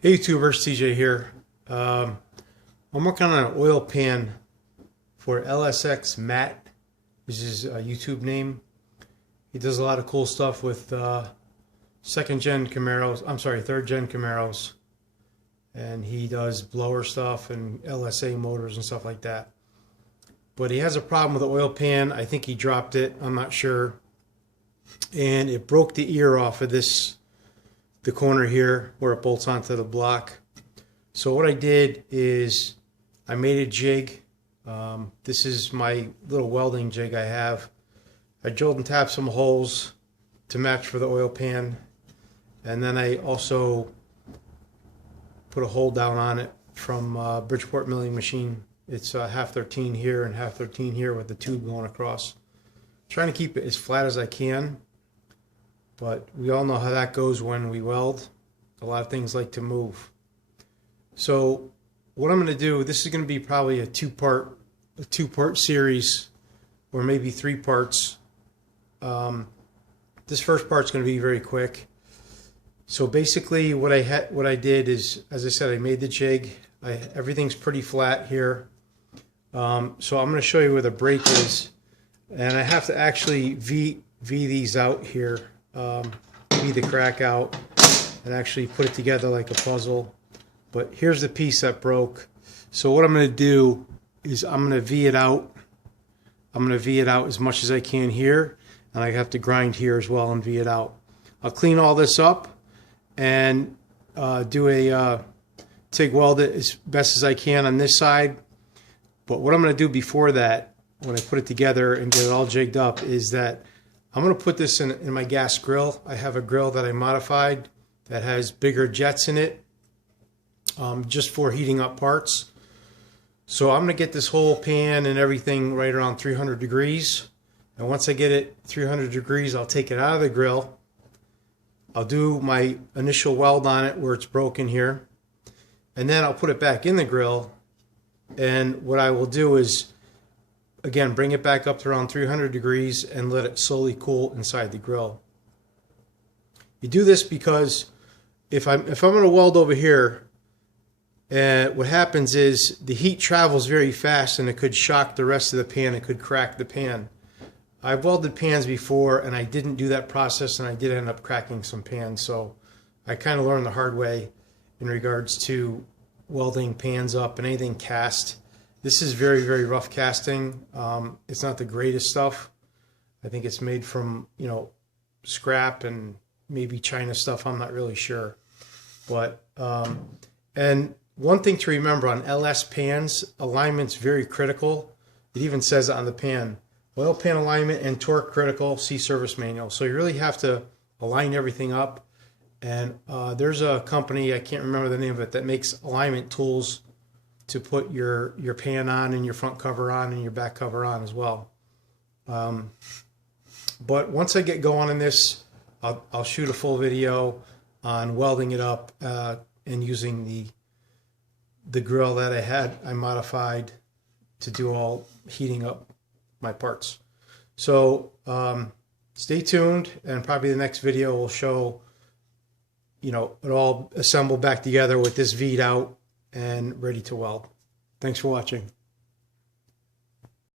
Hey YouTubers, TJ here. I'm working on an oil pan for LSX Matt, which is a YouTube name. He does a lot of cool stuff with third gen Camaros, and he does blower stuff and LSA motors and stuff like that. But he has a problem with the oil pan. I think he dropped it, I'm not sure, and it broke the ear off of the corner here where it bolts onto the block. So what I did is I made a jig. This is my little welding jig I have. I drilled and tapped some holes to match for the oil pan, and then I also put a hole down on it from Bridgeport milling machine. It's half 13 here and half 13 here with the tube going across. Trying to keep it as flat as I can, but we all know how that goes when we weld. A lot of things like to move. So what I'm going to do, this is going to be probably a two-part series, or maybe 3 parts. This first part's going to be very quick. So basically what I did is, as I said, I made the jig. Everything's pretty flat here. So I'm going to show you where the break is, and I have to actually V these out here. V the crack out and actually put it together like a puzzle. But here's the piece that broke. So what I'm going to do is I'm going to V it out. I'm going to V it out as much as I can here, and I have to grind here as well and V it out. I'll clean all this up and do a TIG weld it as best as I can on this side. But what I'm going to do before that, when I put it together and get it all jigged up, is that I'm going to put this in my gas grill. I have a grill that I modified that has bigger jets in it, just for heating up parts. So I'm going to get this whole pan and everything right around 300 degrees. And once I get it 300 degrees, I'll take it out of the grill. I'll do my initial weld on it where it's broken here. And then I'll put it back in the grill. And what I will do is, again, bring it back up to around 300 degrees and let it slowly cool inside the grill. You do this because if I'm going to weld over here, what happens is the heat travels very fast and it could shock the rest of the pan. It could crack the pan. I've welded pans before and I didn't do that process, and I did end up cracking some pans. So I kind of learned the hard way in regards to welding pans up and anything cast. This is very, very rough casting. It's not the greatest stuff. I think it's made from, scrap and maybe China stuff. I'm not really sure. But, and one thing to remember on LS pans, alignment's very critical. It even says it on the pan. Oil pan alignment and torque critical, see service manual. So you really have to align everything up. And there's a company, I can't remember the name of it, that makes alignment tools to put your pan on and your front cover on and your back cover on as well. But once I get going on this, I'll shoot a full video on welding it up and using the grill that I modified to do all heating up my parts. So stay tuned, and probably the next video will show it all assembled back together with this V'd out and ready to weld. Thanks for watching.